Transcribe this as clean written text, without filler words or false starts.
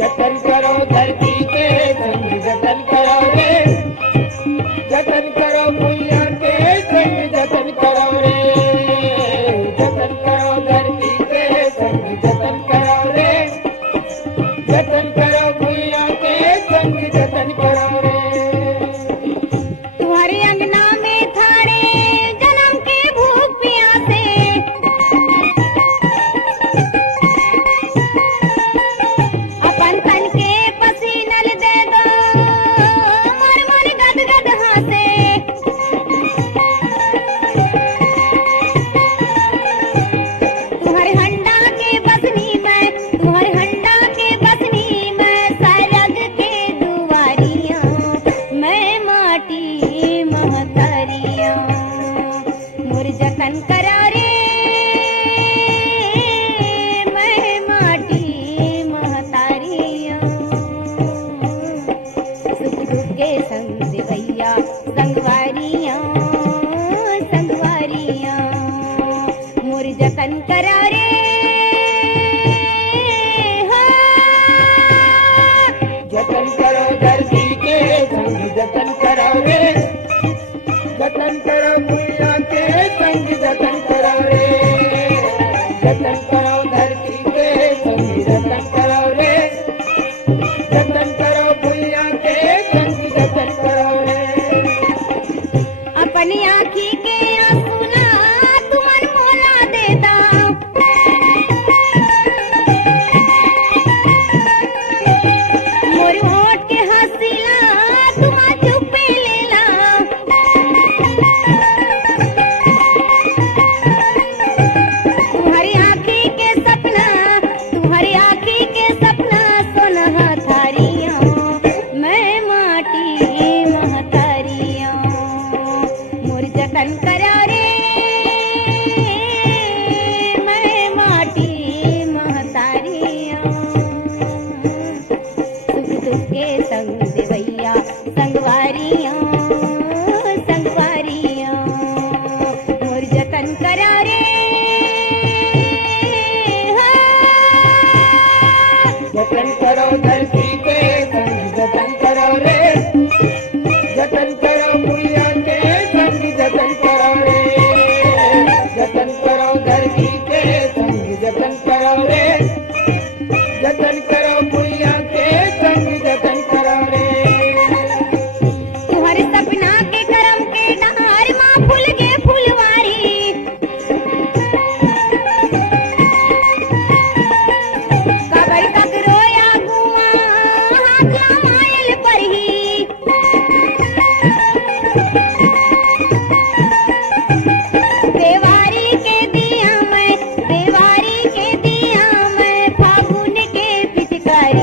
जतन करो धरती के संग जतन करो रे, जतन करो भूया के संग जतन करो रे, जतन करो धरती के संग जतन करो रे, जतन करो भूया के संग जतन करो रे। तुम्हारे अंगना में थारे जन्म के भूख प्यासे, अपन तन के पसीनल दे दो मन मन गदगद हासे। तुम्हारे हंडा के बसनी मैं, तुम्हारे हंडा के बसनी मैं, सरग के दुआरियां मैं माटी महतरियां मोर जतन करा रे, मैं माटी महतारियां सुख दुख के संग देवैया संगवारियां संगवारियां मोर जतन करा रे। जतन करो धरती के संग जतन करो रे, जतन करो भूया के संग जतन करो रे, जतन करो धरती के संग जतन करो रे, जतन करो भूया के संग जतन करो रे। अपनी आँखी के आंसू ना तुमन मोला देता, मोर होठ के हंसीला तुमा चुपे लेला। तुम्हारी आँखी के सपना, तुम्हारी आँखी के सपना सोना थारियां मैं माटी महतारियां मोर जतन करा रे, मैं माटी महतारियां सुख दुख के संग देवैया संगवारियां संगवारियां मोर जतन करा रे। जतन करो धरती के संग जतन करो रे, जतन करो भूया के संग जतन करो रे, जतन करो धरती के संग जतन करो रे, जतन करो भूया के संग जतन करो रे। तुम्हारे सपना के करम के डार माँ फूल गे फुलवारी, कबर तक रोया गुआ हाथ मायल पर ही। देवारी के दिया मैं, देवारी के दिया मैं फागुन के पिचकारी